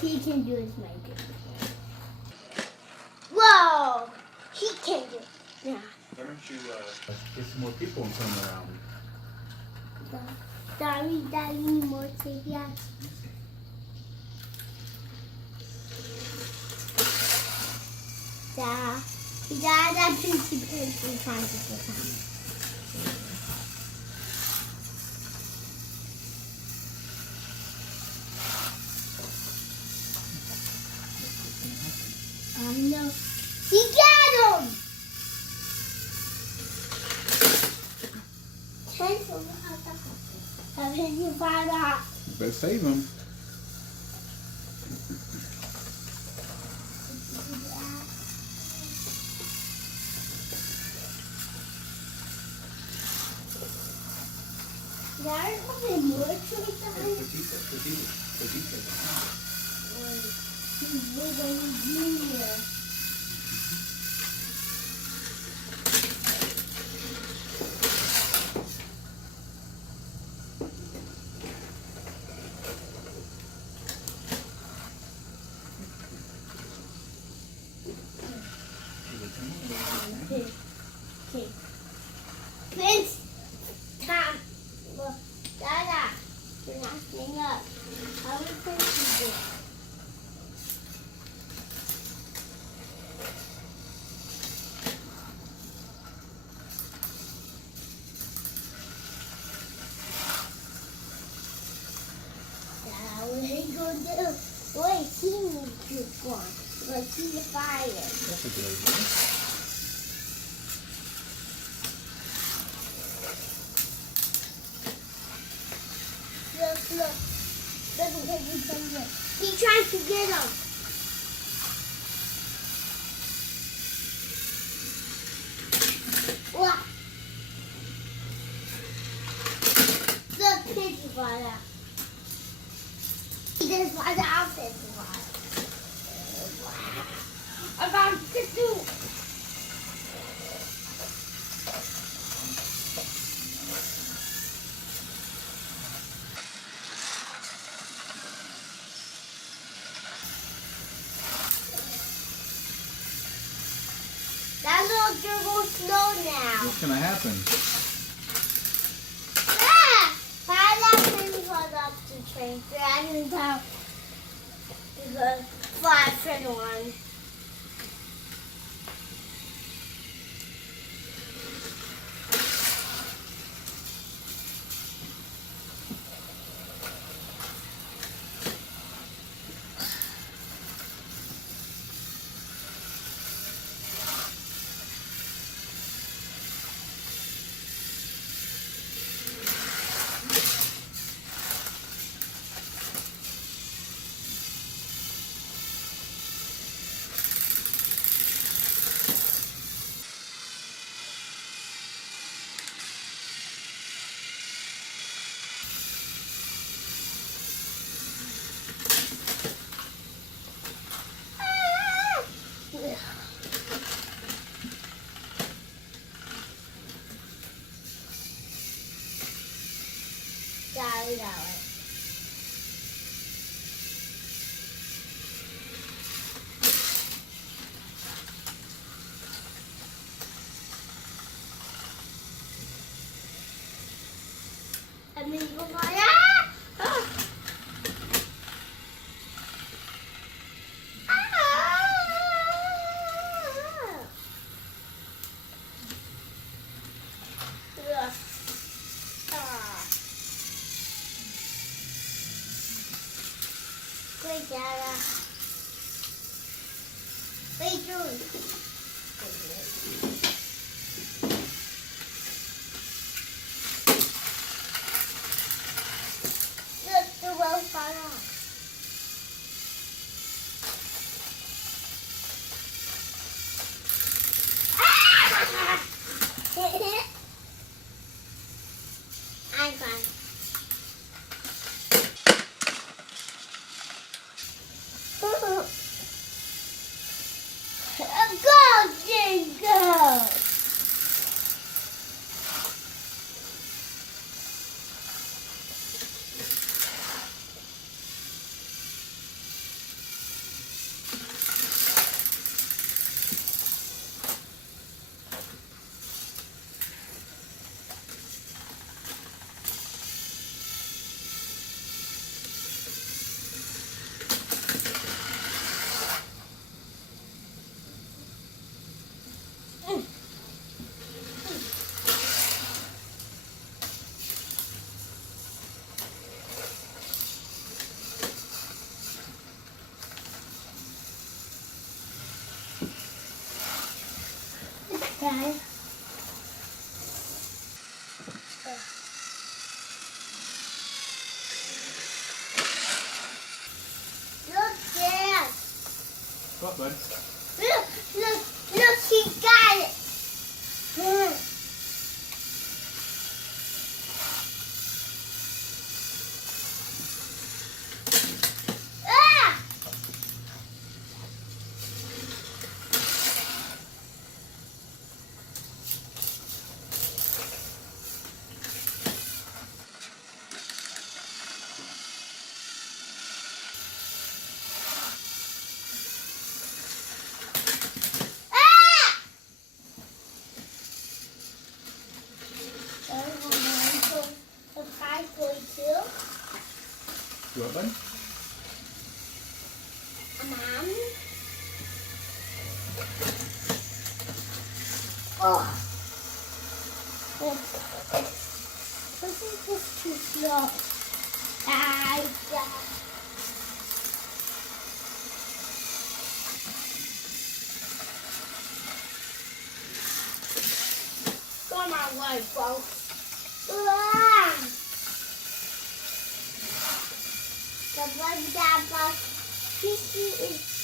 he can do his magic. Whoa! He can do it. Yeah. Why don't you get some more people and come around? Dari more tigas. Da principalmente trying to get time. No. He got him! Better save him. There's something more to it. Okay. Prince, Tom, look, Dada, you're not staying up. How would Prince do? Dada, what are you going to do? Wait, he needs to go. Let's see the fire. That's a good idea. Look. He's trying to get him. What? Look, piggy water. He just want out this water. I got to do. That little girl will snow now. What's gonna happen? That thing was up to train. I didn't tell the flash one. Got it. And then you go like, Wait, Dada. Wait, Julie. Look, the well fell off. I'm fine. Go, Jingle! Go, bud. Look, he got it. Ah! Do it, bud. Oh. This is just too slow. Go my way, folks. The bug that bug. This is